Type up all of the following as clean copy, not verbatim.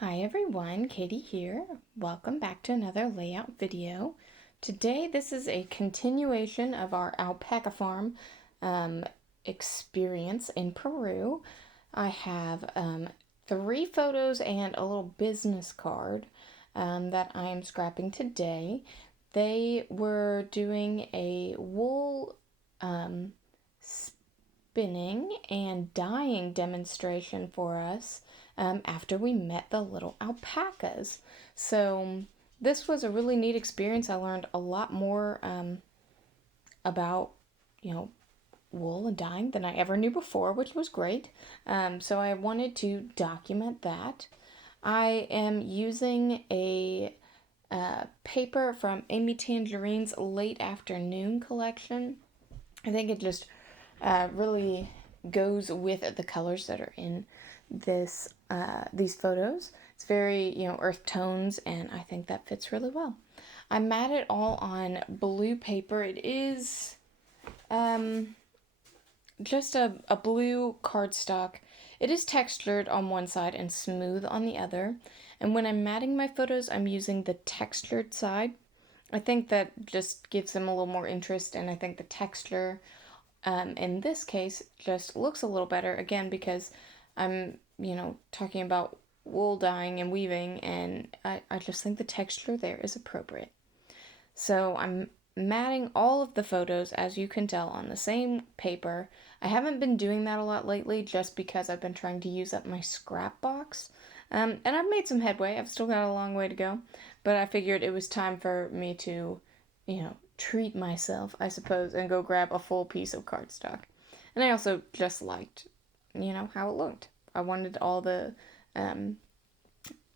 Hi everyone, Katie here. Welcome back to another layout video. Today this is a continuation of our alpaca farm experience in Peru. I have 3 photos and a little business card that I am scrapping today. They were doing a wool spinning and dyeing demonstration for us after we met the little alpacas. So this was a really neat experience. I learned a lot more about, wool and dyeing than I ever knew before, which was great. So I wanted to document that. I am using a paper from Amy Tangerine's Late Afternoon collection. I think it just really goes with the colors that are in these photos. It's very, earth tones, and I think that fits really well. I mat it all on blue paper. It is just a blue cardstock. It is textured on one side and smooth on the other. And when I'm matting my photos, I'm using the textured side. I think that just gives them a little more interest, and I think the texture in this case just looks a little better, again, because I'm, talking about wool dyeing and weaving, and I just think the texture there is appropriate. So I'm matting all of the photos, as you can tell, on the same paper. I haven't been doing that a lot lately just because I've been trying to use up my scrap box. And I've made some headway. I've still got a long way to go, but I figured it was time for me to, treat myself, I suppose, and go grab a full piece of cardstock. And I also just liked, how it looked. I wanted all the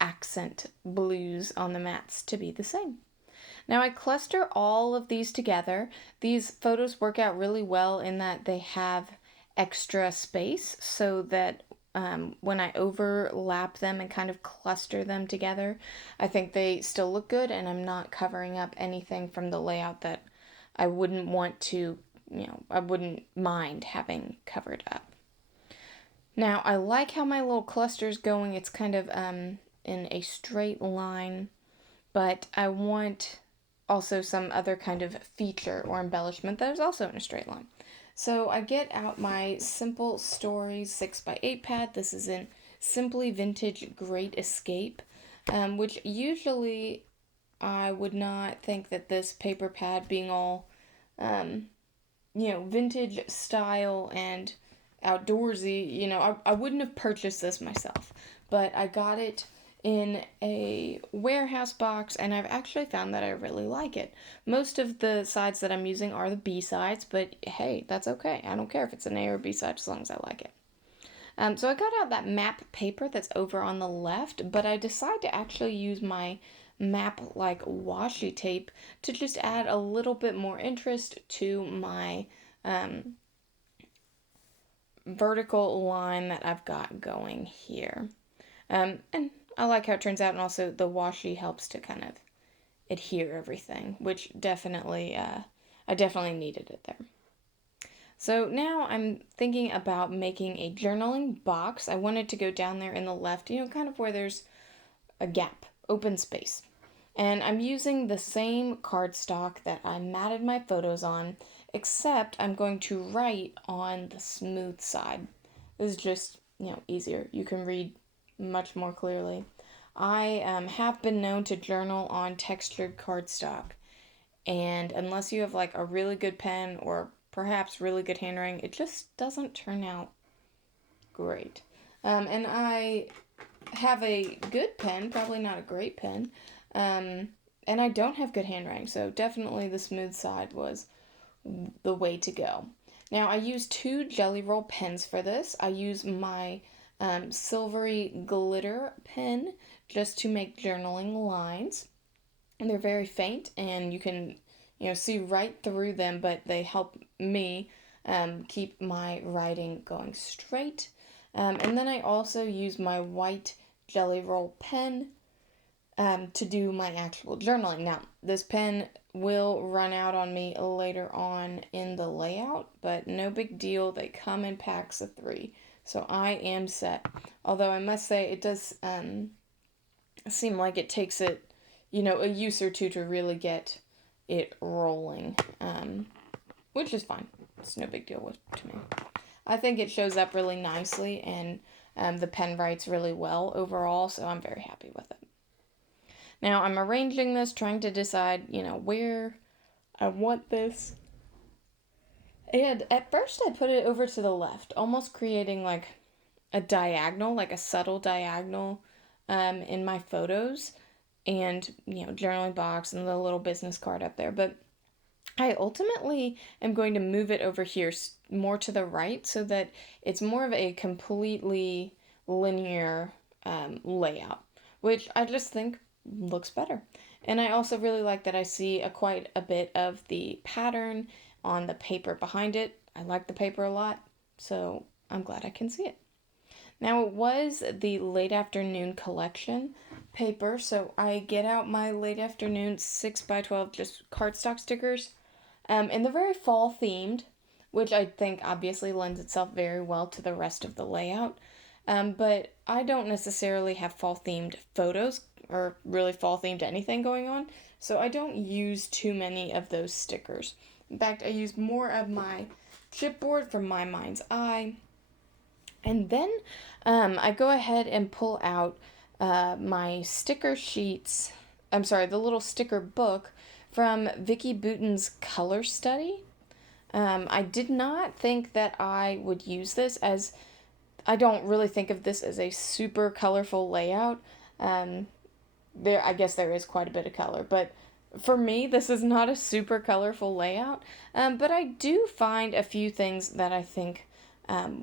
accent blues on the mats to be the same. Now I cluster all of these together. These photos work out really well in that they have extra space so that when I overlap them and kind of cluster them together, I think they still look good, and I'm not covering up anything from the layout that I wouldn't want to, I wouldn't mind having covered up. Now I like how my little cluster's going. It's kind of in a straight line, but I want also some other kind of feature or embellishment that is also in a straight line. So I get out my Simple Stories 6x8 pad. This is in Simply Vintage Great Escape, which usually I would not think that this paper pad, being all, vintage style and outdoorsy, I wouldn't have purchased this myself. But I got it in a warehouse box, and I've actually found that I really like it. Most of the sides that I'm using are the B sides, but hey, that's okay. I don't care if it's an A or B side as long as I like it. So I got out that map paper that's over on the left, but I decided to actually use my map like washi tape to just add a little bit more interest to my vertical line that I've got going here. And I like how it turns out, and also the washi helps to kind of adhere everything, which definitely, I definitely needed it there. So now I'm thinking about making a journaling box. I wanted to go down there in the left, kind of where there's a gap, open space. And I'm using the same cardstock that I matted my photos on, except I'm going to write on the smooth side. This is just, easier. You can read much more clearly. I have been known to journal on textured cardstock, and unless you have like a really good pen or perhaps really good handwriting, it just doesn't turn out great. And I have a good pen, probably not a great pen, and I don't have good handwriting, so definitely the smooth side was the way to go. Now I use 2 Jelly Roll pens for this. I use my silvery glitter pen just to make journaling lines, and they're very faint, and you can see right through them, but they help me keep my writing going straight. And then I also use my white Jelly Roll pen to do my actual journaling. Now, this pen will run out on me later on in the layout, but no big deal. They come in packs of 3, so I am set. Although I must say it does seem like it takes it, a use or two to really get it rolling, which is fine. It's no big deal to me. I think it shows up really nicely, and the pen writes really well overall, so I'm very happy with it. Now I'm arranging this, trying to decide, where I want this. And at first I put it over to the left, almost creating like a diagonal, like a subtle diagonal in my photos and, journaling box and the little business card up there. But I ultimately am going to move it over here more to the right so that it's more of a completely linear layout, which I just think looks better. And I also really like that I see quite a bit of the pattern on the paper behind it. I like the paper a lot, so I'm glad I can see it. Now, it was the late afternoon collection paper, so I get out my late afternoon 6x12 just cardstock stickers. And they're very fall themed, which I think obviously lends itself very well to the rest of the layout. But I don't necessarily have fall themed photos or really fall themed anything going on, so I don't use too many of those stickers. In fact, I use more of my chipboard from My Mind's Eye. And then I go ahead and pull out my sticker sheets. I'm sorry, the little sticker book from Vicky Bouton's Color Study. I did not think that I would use this, as I don't really think of this as a super colorful layout. I guess there is quite a bit of color, but for me, this is not a super colorful layout. But I do find a few things that I think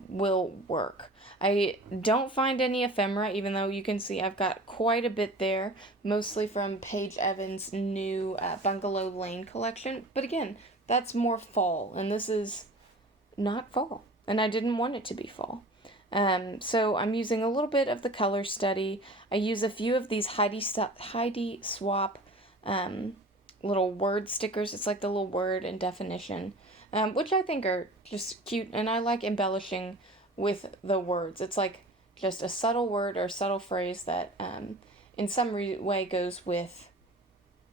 will work. I don't find any ephemera, even though you can see I've got quite a bit there, mostly from Paige Evans' new Bungalow Lane collection. But again, that's more fall, and this is not fall, and I didn't want it to be fall. So I'm using a little bit of the Color Study. I use a few of these Heidi Swap little word stickers. It's like the little word and definition, which I think are just cute, and I like embellishing with the words. It's like just a subtle word or subtle phrase that in some way goes with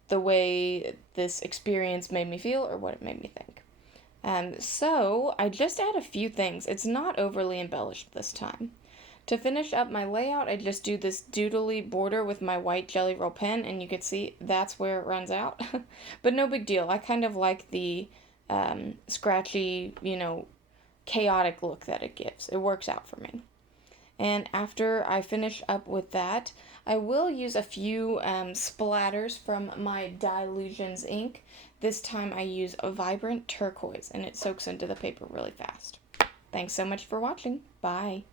the way this experience made me feel or what it made me think. So I just add a few things. It's not overly embellished this time. To finish up my layout, I just do this doodly border with my white Jelly Roll pen, and you can see that's where it runs out. But no big deal. I kind of like the scratchy, chaotic look that it gives. It works out for me. And after I finish up with that, I will use a few splatters from my Dylusions ink. This time I use a vibrant turquoise, and it soaks into the paper really fast. Thanks so much for watching. Bye.